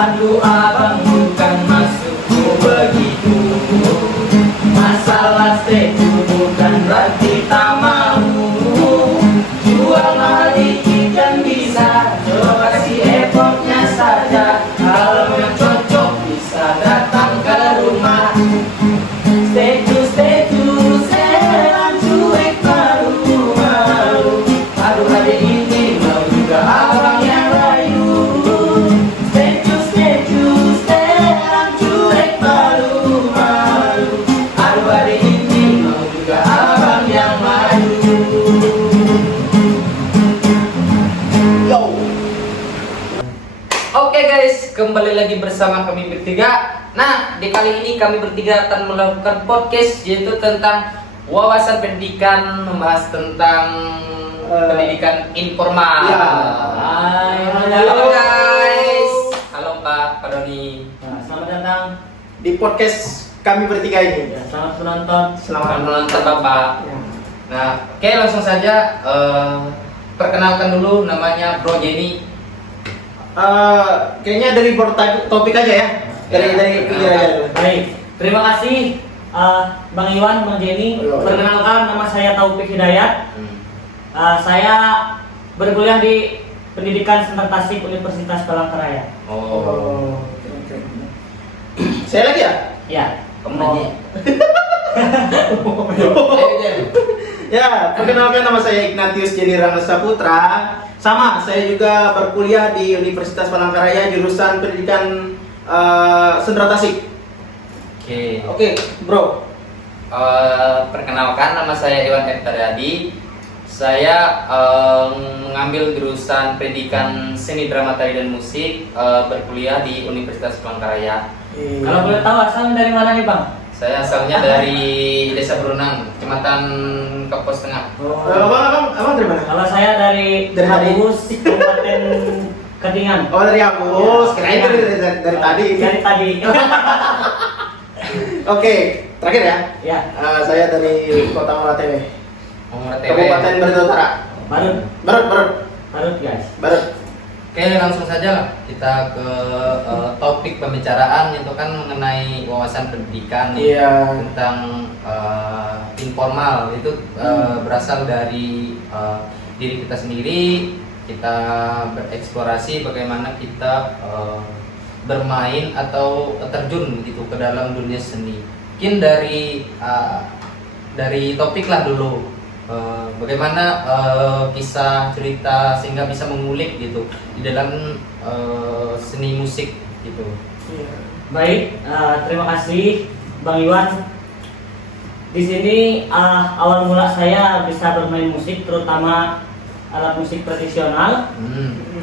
Aduh abang bukan maksudku begitu. Masalah setu bukan berarti tak mau. Jual mahal dikit kan bisa, coba kasih effortnya saja. Kalau yang cocok bisa datang ke rumah. Stay to, selang cuek malu-malu. Aduh hari ini mau juga abang yang rayu. Stay to, selang cuek malu-malu. Aduh hari ini mau juga abang yang maju. Yo. Oke guys, kembali lagi bersama kami bertiga. Nah, di kali ini kami bertiga akan melakukan podcast yaitu tentang wawasan pendidikan, membahas tentang pendidikan informal. Ya. Halo guys. Halo Pak Doni. Nah, selamat datang di podcast kami bertiga ini. Ya, selamat menonton. Selamat menonton Bapak. Ya. Nah, oke langsung saja perkenalkan dulu namanya Bro Jenny. Kayaknya dari topik aja ya. Dari pikir aja. Baik, terima kasih Bang Iwan, Bang Jenny. Perkenalkan, nama saya Taufik Hidayat. Saya berkuliah di Pendidikan Senter Tasik Universitas Palangkaraya. Oh. Saya lagi ya? Ya. Kamu aja. Ya, perkenalkan nama saya Ignatius Jenny Rangga Saputra. Sama, saya juga berkuliah di Universitas Palangkaraya jurusan Pendidikan Senter Tasik. Oke, bro. Perkenalkan nama saya Iwan Eftaryadi. Saya mengambil jurusan Pendidikan Seni Drama Tari dan Musik, berkuliah di Universitas Palangkaraya. Kalau boleh tahu asalnya dari mana nih Bang? Saya asalnya dari Desa Berunang, Kecamatan Kapos Tengah. Abang dari mana? Kalau saya dari Habus, Kabupaten Kedingan. Oh, dari Abus. Kirain dari tadi. Dari tadi. Oke, terakhir ya. Ya. Saya dari Kota Moratewe, Kabupaten Kabupaten Barut Utara. Barut guys. Barut. Oke, langsung saja lah kita ke topik pembicaraan itu kan mengenai wawasan pendidikan Iya. tentang informal itu berasal dari diri kita sendiri. Kita bereksplorasi bagaimana kita bermain atau terjun gitu ke dalam dunia seni. Mungkin dari topik lah dulu. Bagaimana kisah cerita sehingga bisa mengulik gitu di dalam seni musik gitu. Baik, terima kasih Bang Iwan. Di sini awal mula saya bisa bermain musik, terutama alat musik tradisional,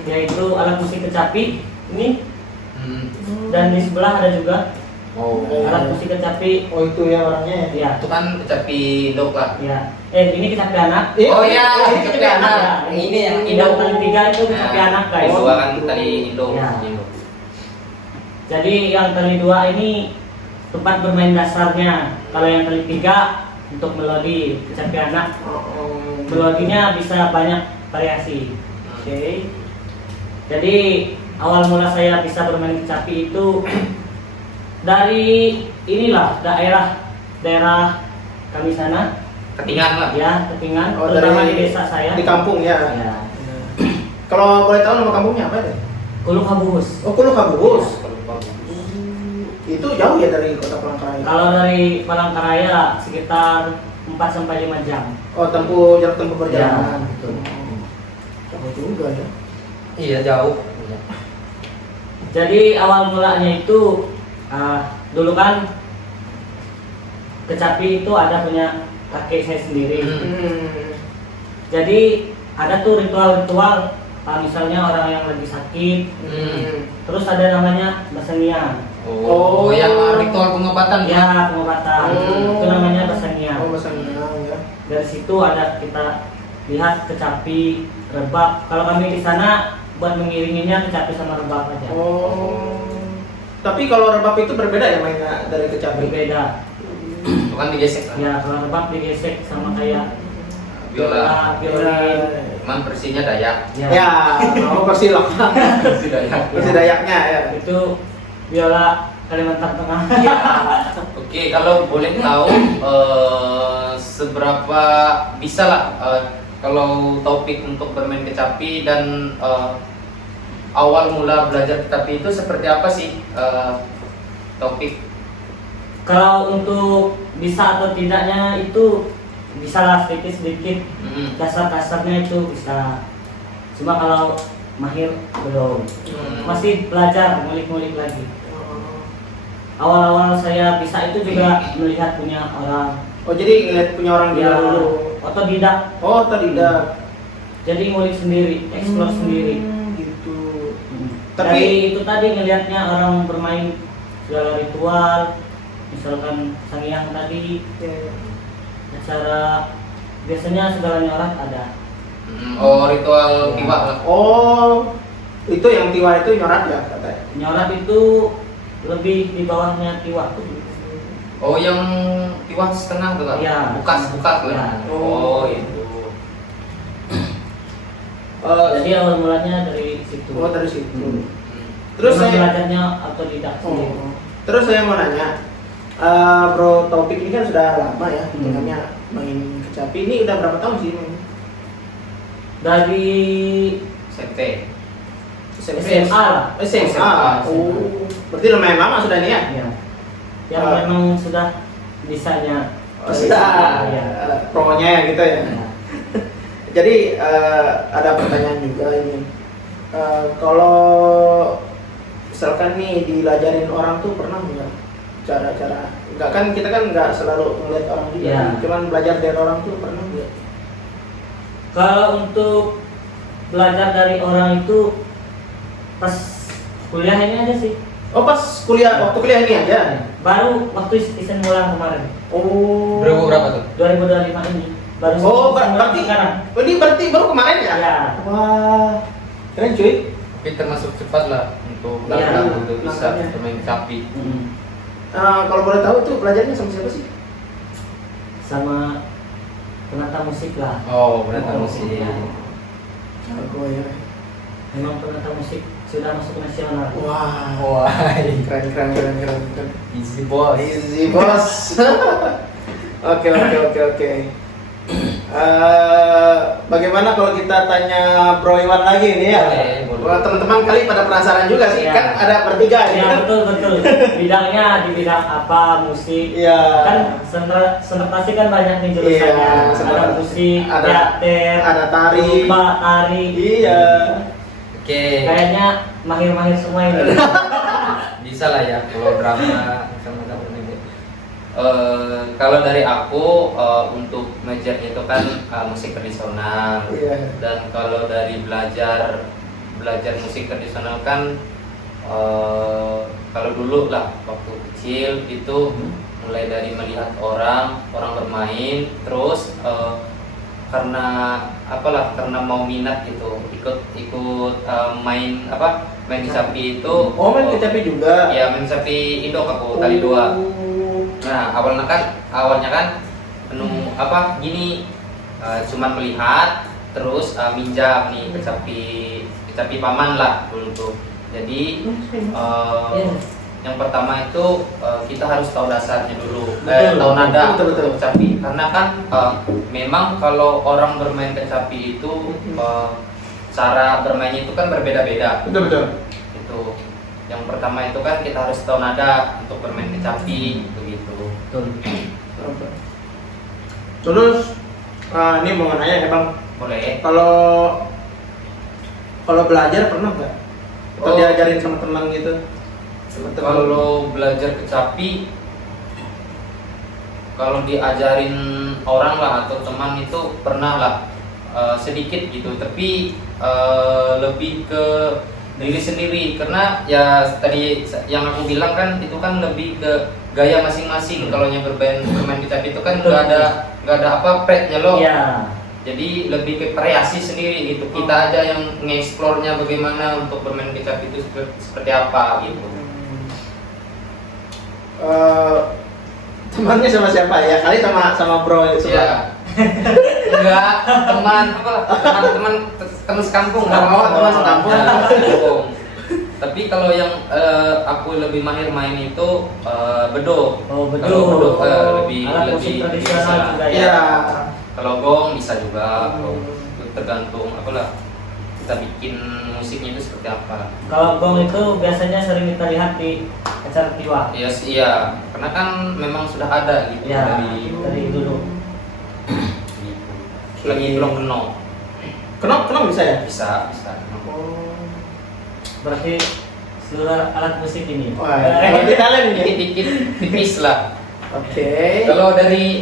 yaitu alat musik kecapi ini, dan di sebelah ada juga alat musik kecapi. Oh, itu ya orangnya. Ya, Itu kan kecapi dok lah. ya. Ini kecapi anak. Oh iya, ini kecapi anak. Ya, Ini yang Indo Indo. tali tiga itu kecapi anak guys. Dua kan tadi Indo. Ya. Indo. Jadi yang tali dua ini tempat bermain dasarnya. Kalau yang tali tiga untuk melodi kecapi anak. Melodinya bisa banyak variasi. Oke. Jadi awal mula saya bisa bermain kecapi itu dari inilah daerah kami sana. Ketingan lah. Ya, Ketingan, Oh, terutama dari- di desa saya. Di kampung ya. Ya. Kalau boleh tahu nama kampungnya apa ya? Kuluk Habus. Oh, Kuluk Habus. Ya, Itu jauh ya dari Kota Palangkaraya. Kalau dari Palangkaraya sekitar 4 sampai 5 jam. Oh, jarak tempuh perjalanan. Ya, betul. Jauh juga ya. Iya jauh. Jadi awal mulanya itu dulu kan kecapi itu ada punya kakek saya sendiri. Jadi ada tuh ritual-ritual, misalnya orang yang lagi sakit, terus ada namanya basengian. Oh, yang ritual pengobatan ya. Ya, pengobatan. Itu namanya basengian. Oh, bahasa Minang ya. Dari situ ada kita lihat kecapi, rebab. Kalau kami di sana buat mengiringinya kecapi sama rebab aja. Oh. Tapi kalau rebab itu berbeda ya mainnya dari kecapi. Berbeda. Itu kan digesek kan. Ya, kalau rebab digesek sama kayak Biola. violin. Cuman versinya Dayak. Ya, mau Persilak. Versi Dayak. Versi Dayaknya ya. Itu biola Kalimantan Tengah. Oke, kalau boleh tahu seberapa bisa lah kalau topik untuk bermain kecapi dan awal mula belajar kecapi itu seperti apa sih topik? Kalau untuk bisa atau tidaknya itu bisa lah sedikit-sedikit, dasar-dasarnya itu bisa. Cuma kalau mahir belum, masih belajar, ngulik-ngulik lagi. Awal-awal saya bisa itu juga melihat punya orang. Oh, jadi ngeliat punya orang Ya, dulu. otodidak. Oh, tidak. Jadi ngulik sendiri, explore sendiri. Gitu. Dari itu tadi ngelihatnya orang bermain segala ritual, misalkan sangyang tadi, acara biasanya segala nyorat ada. Oh, ritual tiwa lah. Oh, itu yang tiwa itu nyorat ya katanya. Nyorat itu lebih di bawahnya tiwa. Oh, yang tiwa setengah tuh kan? Iya. Bukas lah. Iya. Oh, itu. Jadi awal mulanya dari situ. Oh, dari situ. Hmm. Terus Cuma saya belajarnya autodidak sendiri. Terus saya mau nanya, Bro Taufik ini kan sudah lama ya, dengannya main kecapi. Ini udah berapa tahun sih main? Dari SMP. SMA lah. SMA. Oh, berarti lumayan lama sudah nih ya? Ya. Yang memang sudah bisanya. Oh, sudah. Ya. Promonya ya gitu ya. Ya. Jadi ada pertanyaan juga ini. Kalau misalkan nih dilajarin orang tuh pernah nggak cara-cara? Nggak kan kita kan nggak selalu ngeliat orang juga, Ya. cuman belajar dari orang tuh pernah nggak? Kalau untuk belajar dari orang itu pas kuliah ini aja sih. Oh, pas kuliah, waktu kuliah ini aja. Baru waktu isen mulang kemarin. Oh. Berapa tuh? 2025 ini. Baru Oh, isen mulang berarti sekarang. oh, ini berarti baru kemarin ya? Ya. Wah, keren cuy. Tapi termasuk cepat lah untuk Iya, langkah untuk bisa langkahnya. bermain kecapi. Kalau boleh tahu tuh belajarnya sama siapa sih? Sama penata musik lah. Oh, berarti Oh, musik. iya. Jago ya. Memang penata musik sudah masuk nasional. Wah, Wah, keren. easy boss. Easy bos. Oke. Bagaimana kalau kita tanya Bro Iwan lagi nih ya? Boleh. Wah, teman-teman kali pada penasaran juga sih, Iya. kan ada bertiga Ya ya. betul. Bidangnya di bidang apa, musik. Iya. Kan sentrasi kan banyak nih jurusannya. Iya, Ada musik, ada- teater, ada tari. zumba, tari. Iya. Oke. Kayaknya mahir-mahir semua ini. Bisa lah ya kalau drama sama ini. Kalau dari aku untuk majornya itu kan musik tradisional. Iya. Dan kalau dari belajar musik tradisional kan kalau dulu lah waktu kecil itu mulai dari melihat orang bermain, terus karena karena mau minat gitu ikut main kecapi itu. Oh, main kecapi juga. Ya, main kecapi indok aku kali dua. Nah, awalnya kan penuh gini, cuman melihat terus minjam nih kecapi paman lah dulu tuh. Jadi yang pertama itu kita harus tahu dasarnya dulu, tahu nada Betul. kecapi. Karena kan memang kalau orang bermain kecapi itu cara bermainnya itu kan berbeda-beda. Betul. Itu yang pertama itu kan kita harus tahu nada untuk bermain kecapi begitu. Betul. Terus ini mau nanya ya Bang, Boleh. kalau belajar pernah nggak? Atau Oh. diajarin sama teman gitu? Kalau belajar kecapi, kalau diajarin orang lah atau teman itu pernah lah sedikit gitu, tapi lebih ke diri sendiri karena ya tadi yang aku bilang kan itu kan lebih ke gaya masing-masing. Kalau yang bermain kecapi itu kan nggak ada pretnya loh. Iya. Jadi lebih ke variasi sendiri gitu. Kita aja yang nge-explore-nya bagaimana untuk bermain kecapi itu seperti apa gitu. Temannya sama siapa ya? Kali sama Bro itu. Ya. Enggak, teman apa lah? Teman sekampung. Teman sekampung. Tapi kalau yang aku lebih mahir main itu beduk. Oh, beduk. Kalau beduk Alat musik lebih tradisional bisa. juga ya. Iya. Kalau gong bisa juga. Tergantung apalah kita bikin musiknya itu seperti apa. Kalau gong itu biasanya sering kita lihat di acara tiwa. Iya, karena kan memang sudah ada gitu Ya, dari dari dulu. gitu. Lagi belum kenal. Kenop bisa ya? Bisa. Berarti seluruh alat musik ini. Wah, multi talent ini. Dikit-dikit tipis lah. Oke. Kalau dari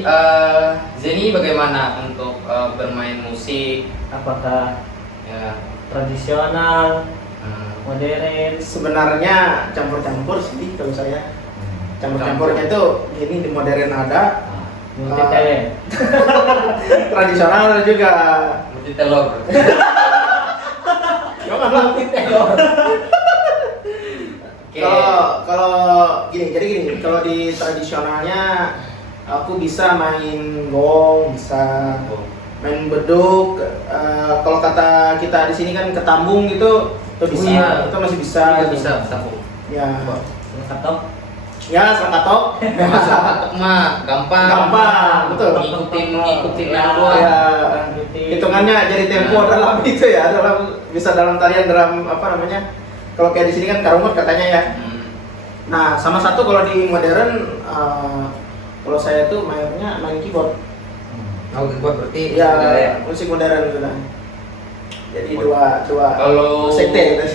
Zeni bagaimana untuk bermain musik? Apakah Ya, tradisional, hmm, modern? Sebenarnya campur-campur sih kalau saya. Campur-campurnya itu ini di modern ada, Multi talent. tradisional juga. multi telur. Jangan multi talent. Oke. Kalau gini, kalau di tradisionalnya aku bisa main gong, bisa main beduk. Kalau kata kita di sini kan ketambung gitu, itu bisa, Oh iya. itu masih bisa. Bisa, Bu. Ya, Katok. ya serakatok. Masuk mah gampang. Gampang, betul. Ngikutin yang Ya. gua. Ya, hitungannya jadi tempo dalam itu ya, bisa dalam tarian dalam apa namanya? Kalau kayak di sini kan karungut katanya ya. Nah, sama satu kalau di modern, kalau saya tuh mainnya main keyboard. Oh, keyboard berarti Ya, udah ya. musik modern gitu lah. Jadi dua Kalau sekte gitu.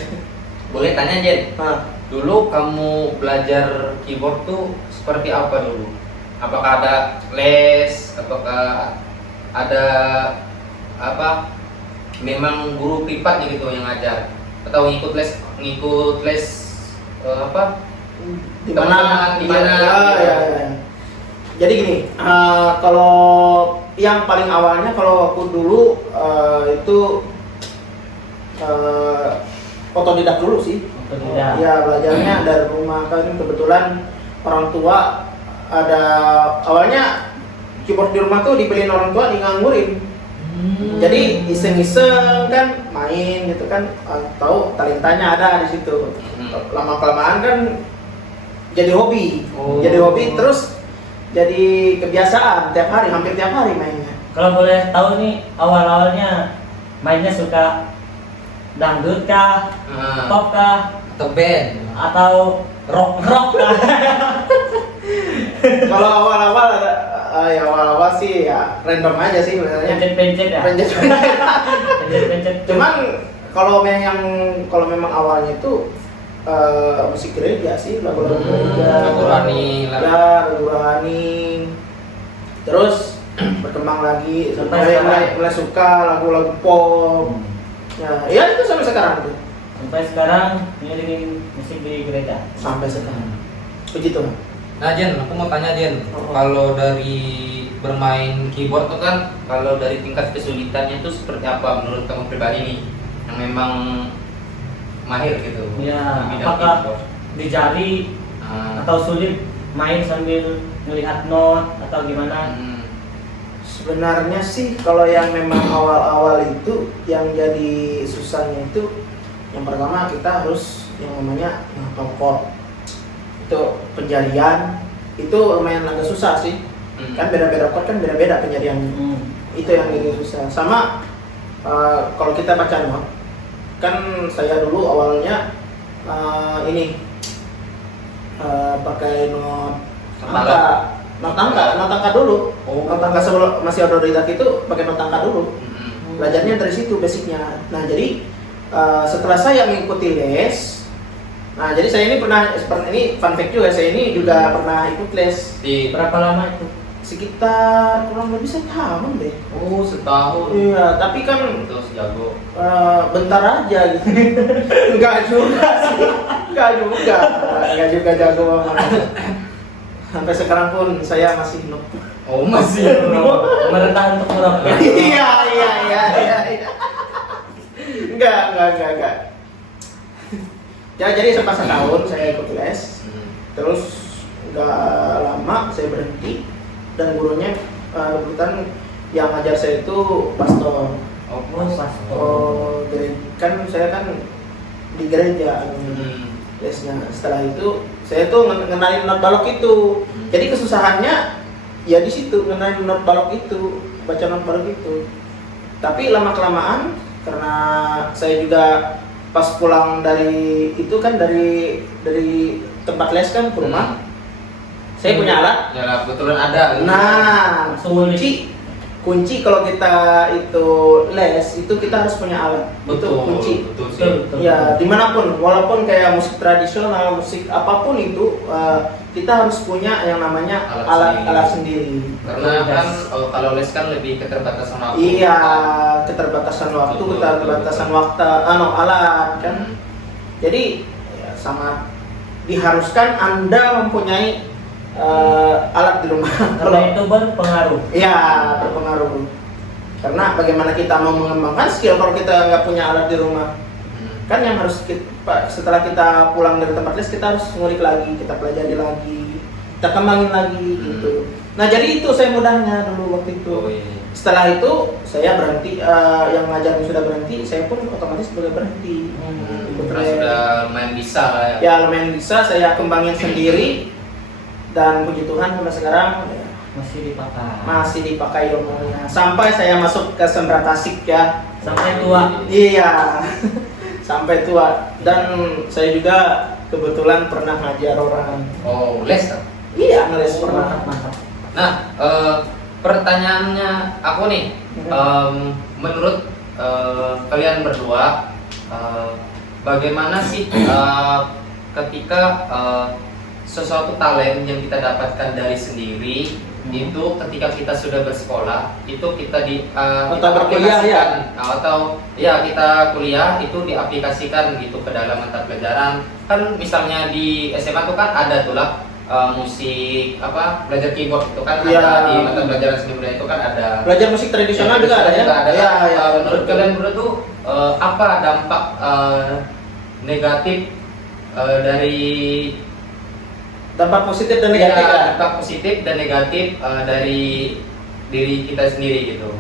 boleh tanya Jen, Nah, dulu kamu belajar keyboard tuh seperti apa dulu? Apakah ada les? Apakah ada apa? Memang guru privat gitu yang ngajar? Atau ngikut les apa? di mana? Di mana? Ya. Jadi gini, kalau yang paling awalnya kalau aku dulu itu otodidak dulu sih. Otodidak. Ya, belajarnya dari rumah. Kan kebetulan orang tua ada awalnya keyboard di rumah tuh dibeliin orang tua, nganggurin. Jadi iseng-iseng kan main gitu kan, tahu talentanya ada di situ. Lama kelamaan kan jadi hobi. Oh. Jadi hobi terus jadi kebiasaan hampir tiap hari mainnya. Kalau boleh tahu nih awal-awalnya mainnya suka dangdut kah, pop kah, Atau band? atau rock kah? Kalau awal-awal awal-awal sih ya random aja sih sebenarnya. Pencet-pencet ya? Pencet-pencet. Cuman kalau memang awalnya itu musik gereja sih, lagu-lagu gereja. Lagu rohani lah. Ya, lagu rohani. Terus berkembang lagi Sampai mulai suka lagu-lagu pop. Ya itu sampai sekarang tuh. Sampai sekarang ngiringin musik di gereja. Sampai sekarang. Begitu. Nah Jen, aku mau tanya Jen, Oh. kalau dari bermain keyboard tuh kan, kalau dari tingkat kesulitannya itu seperti apa menurut kamu pribadi nih, yang memang mahir gitu? Ya, di bidang apakah keyboard? di jari atau sulit main sambil melihat not atau gimana? Sebenarnya sih kalau yang memang awal-awal itu yang jadi susahnya itu yang pertama kita harus yang namanya ngapal chord. Itu penjarian itu lumayan agak susah sih. Kan beda-beda chord kan beda-beda penjariannya. Itu yang jadi susah. Sama kalau kita baca not, kan saya dulu awalnya pakai not angka dulu. Oh. Not angka sebelum masih otodidak itu pakai not angka dulu. Belajarnya dari situ basicnya. Nah jadi setelah saya mengikuti les, nah jadi saya ini pernah seperti ini fun fact juga, saya ini juga pernah ikut les Di Berapa lama itu? sekitar kurang lebih setahun deh. Oh, setahun. Iya, tapi kan Itu sejago. bentar aja gitu. Enggak juga sih. Enggak juga jago banget. Sampai sekarang pun saya masih noob. Oh, masih. Merendah untuk merokok. Iya. Enggak. Ya jadi sempat setahun saya ikut les. Terus enggak lama saya berhenti dan gurunya kebetulan yang ngajar saya itu pastor. Oh, Pastor. Kan saya kan di gereja lesnya. Setelah itu saya tuh ngenalin not balok itu. Jadi kesusahannya ya di situ, ngenalin not balok itu, baca not balok itu. Tapi lama kelamaan karena saya juga pas pulang dari itu kan dari tempat les kan ke rumah, saya punya alat. Ya kebetulan ada. Nah, kunci kalau kita itu les itu kita harus punya alat. Itu kunci. Betul sih. Ya dimanapun, walaupun kayak musik tradisional, musik apapun itu kita harus punya yang namanya alat sendiri. Karena kan kalau les kan lebih keterbatasan waktu. Iya, keterbatasan waktu, Betul, keterbatasan betul. waktu, alat kan. Jadi ya, sangat diharuskan Anda mempunyai alat di rumah. Karena itu berpengaruh. Iya, berpengaruh. Karena bagaimana kita mau mengembangkan skill kalau kita nggak punya alat di rumah? Kan yang harus setelah kita pulang dari tempat les kita harus ngulik lagi, kita pelajari lagi, kita kembangin lagi gitu. Nah jadi itu saya mudahnya dulu waktu itu. Setelah itu saya berhenti, yang ngajar sudah berhenti, saya pun otomatis boleh berhenti. Karena sudah main bisa lah ya. Ya lumayan bisa, saya kembangin sendiri dan puji Tuhan sampai sekarang ya, masih dipakai ilmunya sampai saya masuk ke Sendra Tasik ya, Sampai tua. iya sampai tua. Dan saya juga kebetulan pernah ngajar orang. Oh, les kan? Iya, ngeles pernah. Mantap. Nah, pertanyaannya aku nih, menurut kalian berdua, bagaimana sih ketika sesuatu talent yang kita dapatkan dari sendiri itu ketika kita sudah bersekolah itu kita Atau berkuliah ya? Atau ya kita kuliah itu diaplikasikan gitu ke dalam mata pelajaran. Kan misalnya di SMA tuh kan ada tuh lah musik belajar keyboard itu kan Ya. ada di mata pelajaran seni budaya itu kan ada. Belajar musik tradisional juga ada ya? Iya, Ya, menurut kalian berdua tuh apa dampak negatif dari dampak positif dan negatif ya? dampak positif dan negatif dari diri kita sendiri gitu.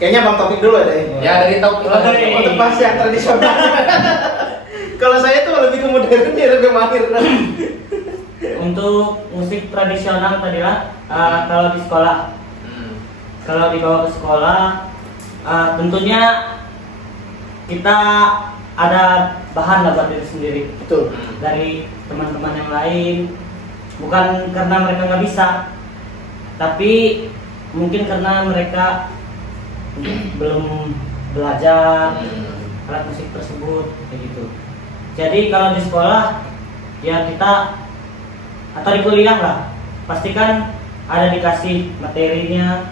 Kayaknya Bang Taufik dulu deh. Ya dari tahu Untuk bahas yang tradisional. Kalau saya tuh lebih ke modern, dia lebih mahir. Untuk musik tradisional tadi lah, kalau di sekolah, kalau dibawa ke sekolah, tentunya kita ada bahan lah buat diri sendiri Betul. dari teman-teman yang lain. Bukan karena mereka nggak bisa, tapi mungkin karena mereka belum belajar alat musik tersebut kayak gitu. Jadi kalau di sekolah ya kita atau di kuliah lah pastikan ada dikasih materinya.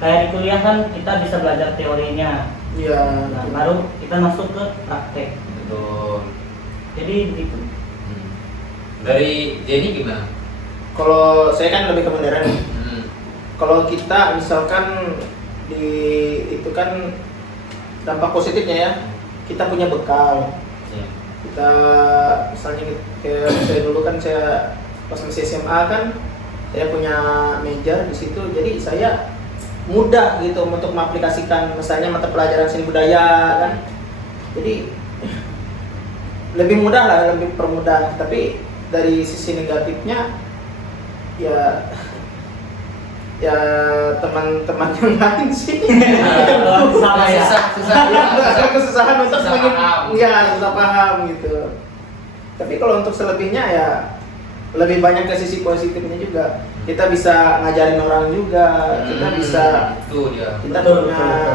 Kayak di kuliah kan kita bisa belajar teorinya. Iya. Nah, baru kita masuk ke praktek. Betul. Jadi begitu. Dari Jenny gimana? Kalau saya kan lebih ke modern. Kalau kita misalkan itu kan dampak positifnya ya, kita punya bekal. Kita misalnya kayak saya dulu kan saya pas masih SMA kan saya punya meja di situ, jadi saya mudah gitu untuk mengaplikasikan misalnya mata pelajaran seni budaya kan, jadi lebih mudah lah, lebih permudah. Tapi dari sisi negatifnya ya teman-teman yang lain sih Sama ya. kesusahan untuk Susah paham. susah paham gitu. Tapi kalau untuk selebihnya ya lebih banyak ke sisi positifnya juga. Kita bisa ngajarin orang juga, kita bisa Itu dia. kita Betul, punya betul.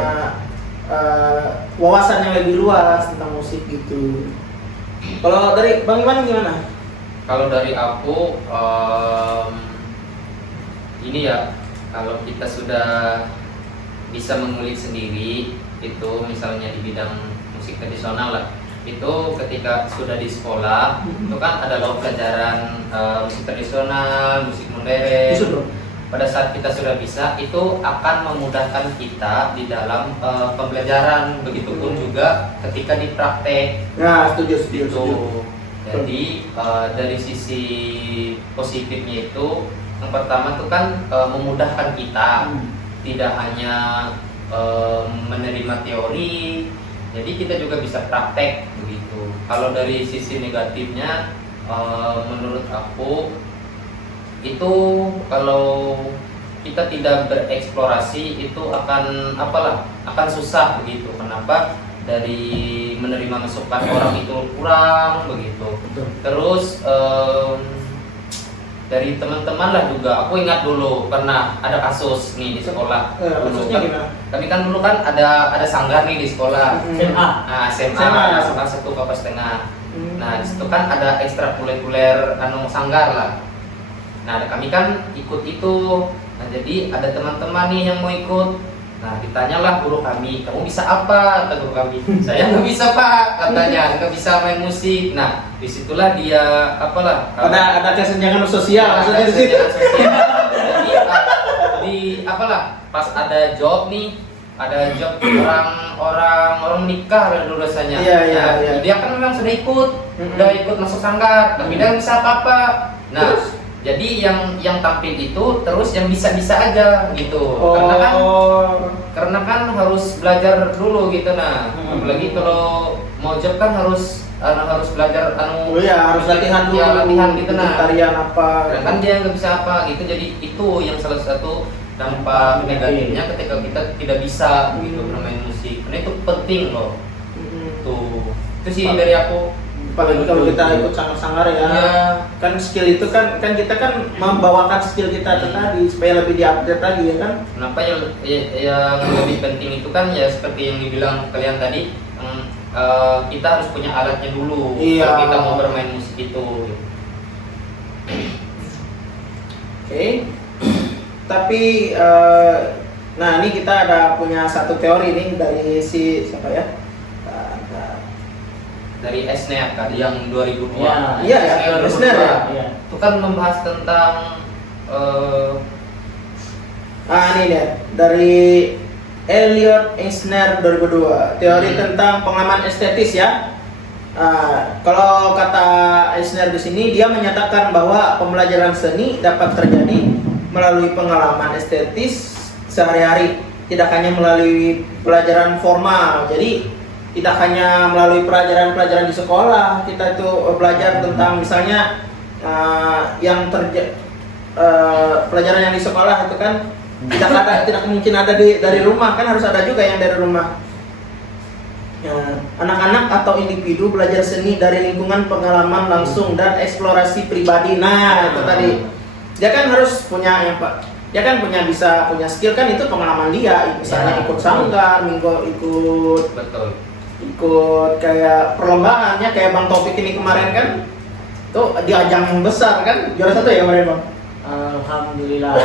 wawasan yang lebih luas tentang musik gitu. Kalau dari Bang Iwan gimana? Kalau dari aku ini ya, kalau kita sudah bisa mengulik sendiri itu misalnya di bidang musik tradisional lah, itu ketika sudah di sekolah itu kan ada loh pelajaran musik tradisional, musik modern. Bisa, bro. Pada saat kita sudah bisa itu akan memudahkan kita di dalam pembelajaran, begitupun juga ketika di praktek. Ya, setuju. Jadi dari sisi positifnya itu yang pertama tuh kan memudahkan kita, tidak hanya menerima teori, jadi kita juga bisa praktek begitu. Kalau dari sisi negatifnya, menurut aku itu kalau kita tidak bereksplorasi itu akan akan susah begitu. Kenapa? Dari menerima masukan orang itu kurang begitu. Terus dari teman-teman lah juga, aku ingat dulu pernah ada kasus nih di sekolah. Dulu kan, kami kan dulu kan ada sanggar nih di sekolah. SMA. Nah, SMA kelas 1 kelas setengah. Nah, di situ kan ada ekstrakurikuler sanggar lah. Nah, kami kan ikut itu. Nah, jadi ada teman-teman nih yang mau ikut. Nah, ditanyalah guru kami, kamu bisa apa? Kata guru kami. Saya nggak bisa pak, katanya nggak bisa main musik. Nah, disitulah dia ada kesenjangan sosial maksudnya di situ. Jadi pas ada job nih, ada job orang nikah dulu rasanya. Iya. Dia kan memang sudah ikut masuk sanggar, tapi dia nggak bisa apa-apa. Nah, jadi yang tampil itu terus yang bisa-bisa aja gitu. Karena kan harus belajar dulu gitu. Nah, apalagi kalau mau job kan harus belajar harus latihan dulu. Ya, latihan gitu nah. Tarian apa. Kan dia nggak bisa apa gitu. Jadi itu yang salah satu dampak negatifnya ketika kita tidak bisa gitu bermain musik. Karena itu penting loh. Tuh. Itu sih dari aku. Apalagi kalau kita ikut sanggar-sanggar ya, kan skill itu kan kita kan membawakan skill kita tadi supaya lebih diupdate lagi ya kan. Kenapa yang lebih penting itu kan ya seperti yang dibilang kalian tadi, kita harus punya alatnya dulu kalau kita mau bermain musik itu. Oke. Tapi nah ini kita ada punya satu teori nih dari siapa ya? Dari Esner kan yang 2002. Iya, Esner ya. Itu kan membahas tentang ini dia dari Elliot Eisner 2002, teori tentang pengalaman estetis ya. Kalau kata Eisner di sini dia menyatakan bahwa pembelajaran seni dapat terjadi melalui pengalaman estetis sehari-hari, tidak hanya melalui pelajaran formal. Jadi tidak hanya melalui pelajaran-pelajaran di sekolah, kita itu belajar tentang misalnya pelajaran yang di sekolah itu kan tidak mungkin ada dari rumah, kan harus ada juga yang dari rumah. Anak-anak atau individu belajar seni dari lingkungan pengalaman langsung dan eksplorasi pribadi. Nah, itu tadi. Dia kan harus punya dia kan bisa punya skill kan, itu pengalaman dia. Misalnya ikut sanggar, ikut kayak perlombaannya kayak Bang Taufik ini kemarin kan tuh di ajang besar kan juara 1 ya kemarin Bang. Alhamdulillah.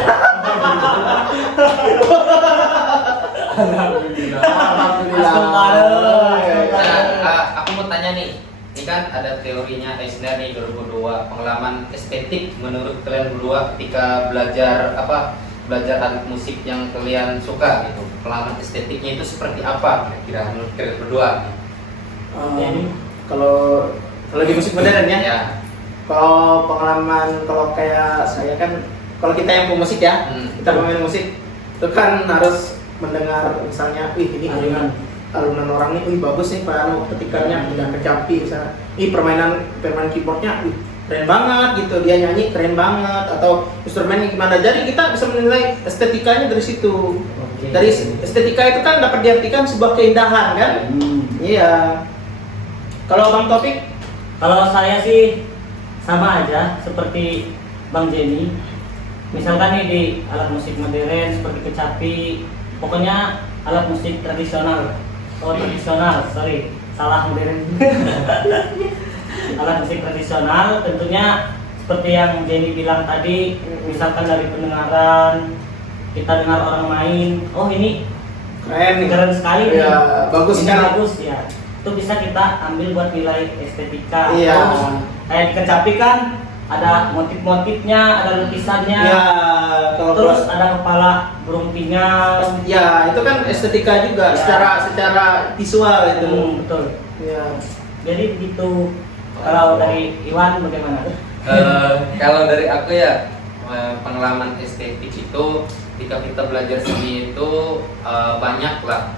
Aku mau tanya nih, ini kan ada teorinya Eisner nih 2002, pengalaman estetik menurut kalian berdua ketika belajar alat musik yang kalian suka gitu, pengalaman estetiknya itu seperti apa kira-kira menurut kalian berdua? Kalau di musik modern ya. Kalau pengalaman, kalau kayak saya kan, kalau kita yang pemusik ya, kita pemain musik itu kan harus mendengar misalnya, ini alunan orang ini, bagus nih ketikannya, tidak kecapi misalnya, permainan keyboardnya, keren banget gitu, dia nyanyi keren banget, atau instrumennya gimana. Jadi kita bisa menilai estetikanya dari situ. Dari estetika itu kan dapat diartikan sebuah keindahan kan. Iya. Kalau Bang Taufik? Kalau saya sih sama aja seperti Bang Jenny. Misalkan nih di alat musik modern seperti kecapi, pokoknya alat musik tradisional. Salah modern. Alat musik tradisional tentunya seperti yang Jenny bilang tadi, misalkan dari pendengaran, kita dengar orang main, oh ini keren sekali nih, bagus ini kan? Bagus ya. Itu bisa kita ambil buat nilai estetika. Terus kayak di kecapi kan ada motif-motifnya, ada lukisannya. Terus ada kepala burung tinggal. Ya, itu kan estetika juga secara visual itu. Betul. Ya. Jadi begitu. Kalau dari Iwan bagaimana? Kalau dari aku ya, pengalaman estetik itu ketika kita belajar seni itu banyak lah.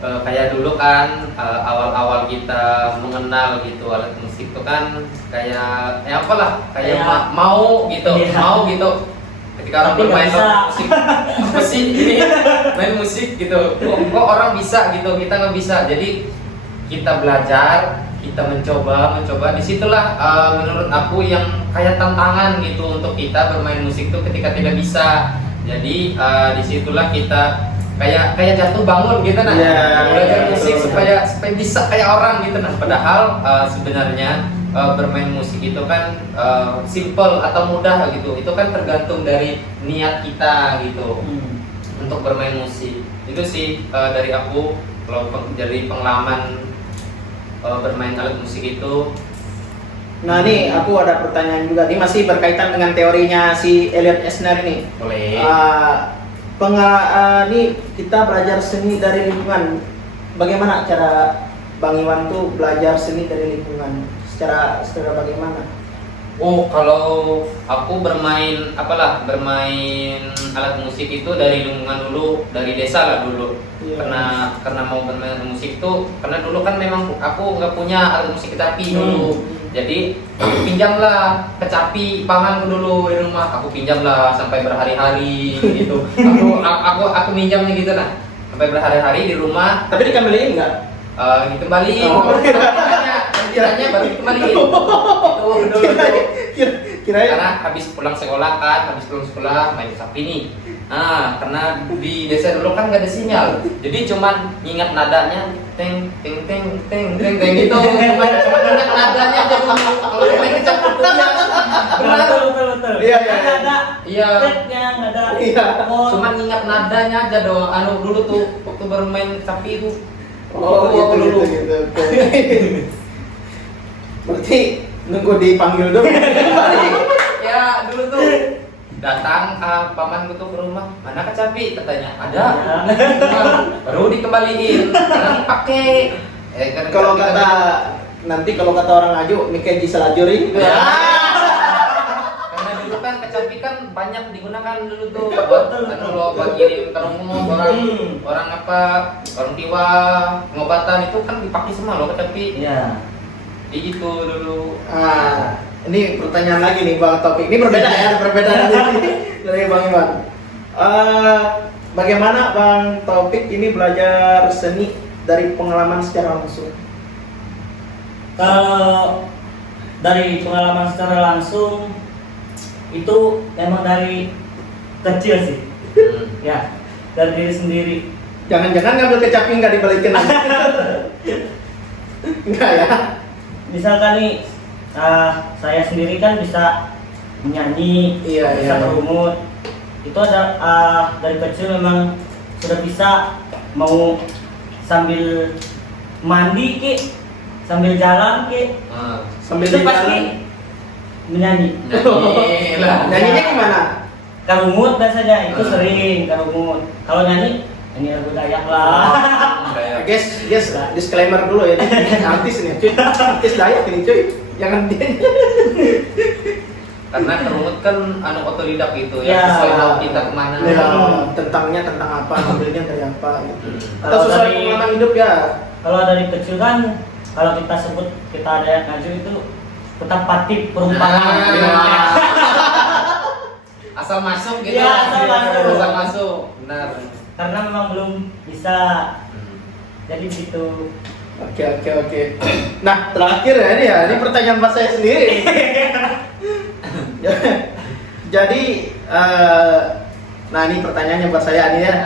Kayak dulu kan awal-awal kita mengenal gitu alat musik itu kan kayak apalah kayak mau gitu, mau gitu. Ketika orang Tapi bermain nggak bisa. musik, apa sih ini main musik gitu, kok orang bisa gitu, kita nggak bisa. Jadi kita belajar, kita mencoba, disitulah menurut aku yang kayak tantangan gitu untuk kita bermain musik itu ketika tidak bisa. Jadi disitulah kita kayak jatuh bangun gitu nah, belajar musik supaya bisa kayak orang gitu nah. Padahal sebenarnya bermain musik itu kan simple atau mudah gitu. Itu kan tergantung dari niat kita gitu untuk bermain musik. Itu sih dari aku kalau dari pengalaman bermain alat musik itu. Nah ini aku ada pertanyaan juga. Ini masih berkaitan dengan teorinya si Elliot Esner ini. Boleh. Ini kita belajar seni dari lingkungan. Bagaimana cara Bang Iwan tuh belajar seni dari lingkungan? Secara bagaimana? Oh, kalau aku bermain alat musik itu dari lingkungan dulu, dari desa lah dulu. Karena mau bermain musik itu, karena dulu kan memang aku nggak punya alat musik kecapi dulu. Jadi aku pinjamlah kecapi pamanku dulu di rumah. Aku pinjamlah sampai berhari-hari gitu. Aku minjamnya gitu nah, sampai berhari-hari di rumah. Tapi dikembaliin nggak? Dikembaliin. Kiranya baru dikembaliin. Itu dulu. Kirain Karena habis pulang sekolah main kecapi nih. Nah, karena di desa dulu kan nggak ada sinyal, jadi cuman ingat nadanya, teng teng teng teng teng teng gitu. Cuma ingat nadanya aja kalau main kecapi Betul. Iya. Iya. Stepnya nggak ada. Iya. Cuman ingat nadanya aja doang. Dulu tuh waktu bermain kecapi itu. Oh gitu. Berarti nunggu dipanggil dulu. Ya dulu tuh datang pamanku tuh ke rumah, mana kecapi katanya ada. Baru dikembaliin karena dipakai. Kalau kata orang Aju, Mikeji Salajuri. Ya. Karena dulu kan kecapi kan banyak digunakan dulu tuh buat kirim ke rumah orang tua pengobatan itu kan dipakai semua loh kecapi. Iya. Itu dulu. Ini pertanyaan lagi nih Bang Topik. Ini berbeda dari Bang Iwan. Bagaimana Bang Taufik ini belajar seni dari pengalaman secara langsung? Kalau dari pengalaman secara langsung itu emang dari kecil sih. Ya, dari diri sendiri. Jangan-jangan ngambil kecapi nggak dibalikin lagi? Enggak ya? Misalkan nih saya sendiri kan bisa menyanyi, bisa berumut. Itu ada dari kecil memang sudah bisa mau sambil mandi ki, sambil jalan ki, Sambil itu jalan. pasti menyanyi. Nyanyinya gimana? Karumut biasanya itu sering karumut. Kalau nyanyi lagu Dayak lah. Guys, disclaimer dulu ya. Ini artis nih, cuy. Artis Dayak ini, cuy. Jangan dia. Karena kerumut kan otodidak gitu ya, Ya. sesuai mau kita kemana. Ya, tentang apa, ambilnya dari apa gitu. Atau Kalau sesuai dari- pengalaman hidup ya. Kalau dari kecil kan kalau kita sebut kita ada yang ngaju itu tetap patip perumpamaan. Nah. Asal masuk gitu. Iya, asal masuk. Benar. Karena memang belum bisa. Jadi begitu. Oke. Nah, terakhir ya ini pertanyaan buat saya sendiri. Jadi, nah ini pertanyaannya buat saya nih ya.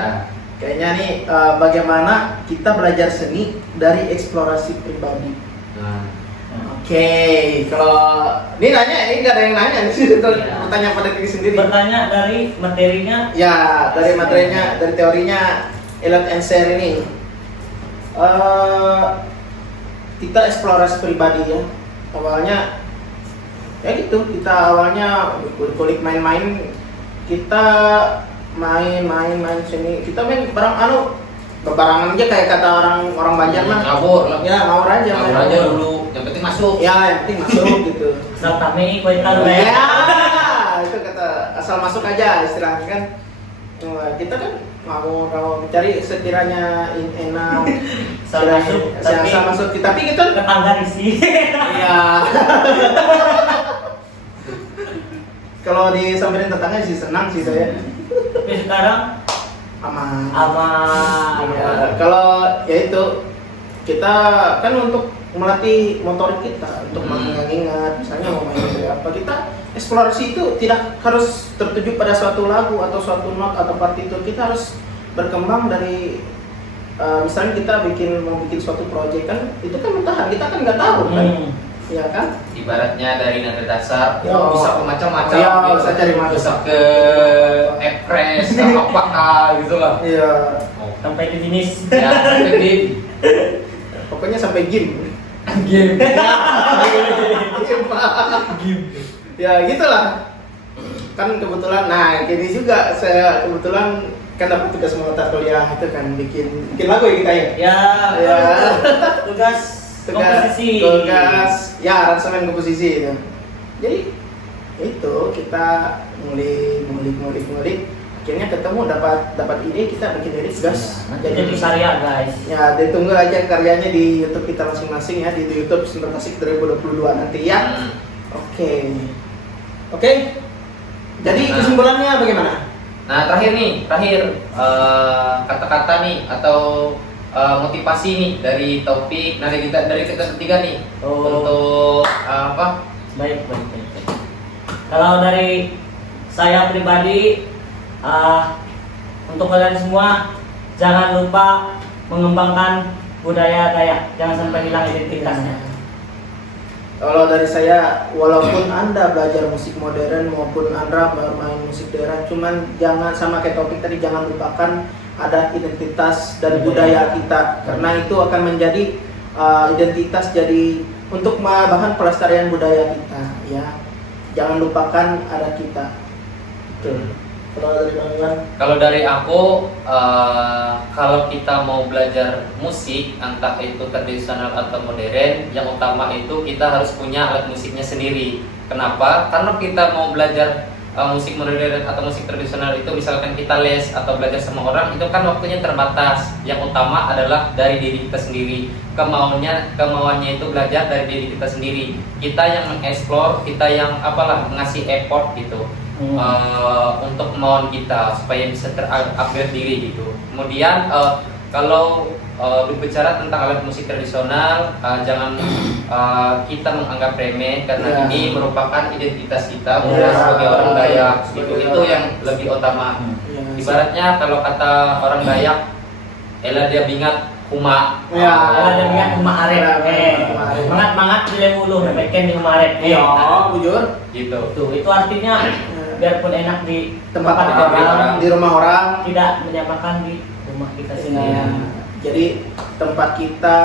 Kayaknya nih, bagaimana kita belajar seni dari eksplorasi pribadi? Oke, kalau ini nggak ada yang nanya sih, pertanyaan pada diri sendiri. Bertanya dari materinya. Ya, dari materinya, dari teorinya Elliot Esner ini. Kita eksplorasi pribadi ya. Awalnya ya gitu, kita awalnya kulik main-main, kita main sini, kita main bebarangan aja kayak kata orang Banjar mah. Ngawur lah. Ya, ngawur aja. Ngawur aja dulu. Yang penting masuk. Ya, yang penting masuk gitu. Asal kami kuitan Ya, asal masuk aja istilahnya kan. Kita kan mau mencari sekiranya enak, Asal masuk, tapi- asal masuk. Tapi kita Tetangga risih. iya. Kalau disamperin tetangga sih senang sih saya. Tapi sekarang Aman. aman. Ya, kalau ya itu kita kan untuk melatih motorik kita untuk mengingat misalnya mau main dari apa, kita eksplorasi itu tidak harus tertuju pada suatu lagu atau suatu not atau partitur. Kita harus berkembang dari misalnya kita mau bikin suatu proyek kan, itu kan mentahan, kita kan nggak tahu kan, ya kan. Ibaratnya dari nada dasar Yo. itu bisa ke macam-macam. Yo, gitu. bisa cari macam. Bisa ke epres, ke apakah gitu lah. Iya, Sampai ke jenis. Ya, jadi pokoknya sampai game. game. Ya gitulah. Kan kebetulan, nah gini juga saya kebetulan kan dapat tugas mata kuliah itu kan bikin lagu ya kita ya. Ya, tugas komposisi. Tugas ya aransemen komposisi itu. Jadi itu kita ngulik, akhirnya ketemu dapat ide, kita bikin lirik gas. Jadi karya guys. Ya ditunggu aja karyanya di YouTube kita masing-masing ya, di YouTube Sumber Tasik 2022 nanti ya. Oke. Jadi kesimpulannya bagaimana? Nah terakhir kata-kata nih atau motivasi nih dari topik dari kita ketiga nih untuk apa? Baik. Kalau dari saya pribadi, untuk kalian semua jangan lupa mengembangkan budaya Dayak, jangan sampai hilang identitasnya. Kalau dari saya, walaupun Anda belajar musik modern maupun Anda bermain musik daerah, cuman jangan sama kayak topik tadi, jangan lupakan ada identitas dan budaya kita, karena itu akan menjadi identitas, jadi untuk bahan pelestarian budaya kita ya. Jangan lupakan ada kita. Betul. Kalau dari Bang Iwan? Kalau dari aku, kalau kita mau belajar musik, entah itu tradisional atau modern, yang utama itu kita harus punya alat musiknya sendiri. Kenapa? Karena kita mau belajar musik modern atau musik tradisional itu, misalkan kita les atau belajar sama orang, itu kan waktunya terbatas. Yang utama adalah dari diri kita sendiri. Kemauannya itu belajar dari diri kita sendiri. Kita yang mengeksplor, kita yang ngasih effort gitu. Untuk kemauan kita supaya bisa terupgrade diri gitu. Kemudian kalau berbicara tentang alat musik tradisional, jangan kita menganggap remeh karena ini merupakan identitas kita sebagai orang Dayak gitu. Itu yang lebih utama. Ibaratnya kalau kata orang Dayak, ela dia bingat kuma. Ada dengan rumah aret. Mangat di ulu, bikin di rumah aret. Bujur. Gitu. Tuh, itu artinya biarpun enak di Tempat orang, di rumah orang, tidak menyamakan di rumah kita sendiri. Jadi tempat kita,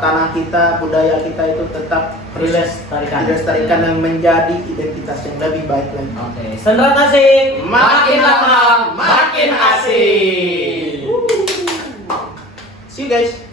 tanah kita, budaya kita itu tetap dilestarikan dan menjadi identitas yang lebih baik lagi. Oke, Sendra Tasik Makin lama makin asik. See you guys.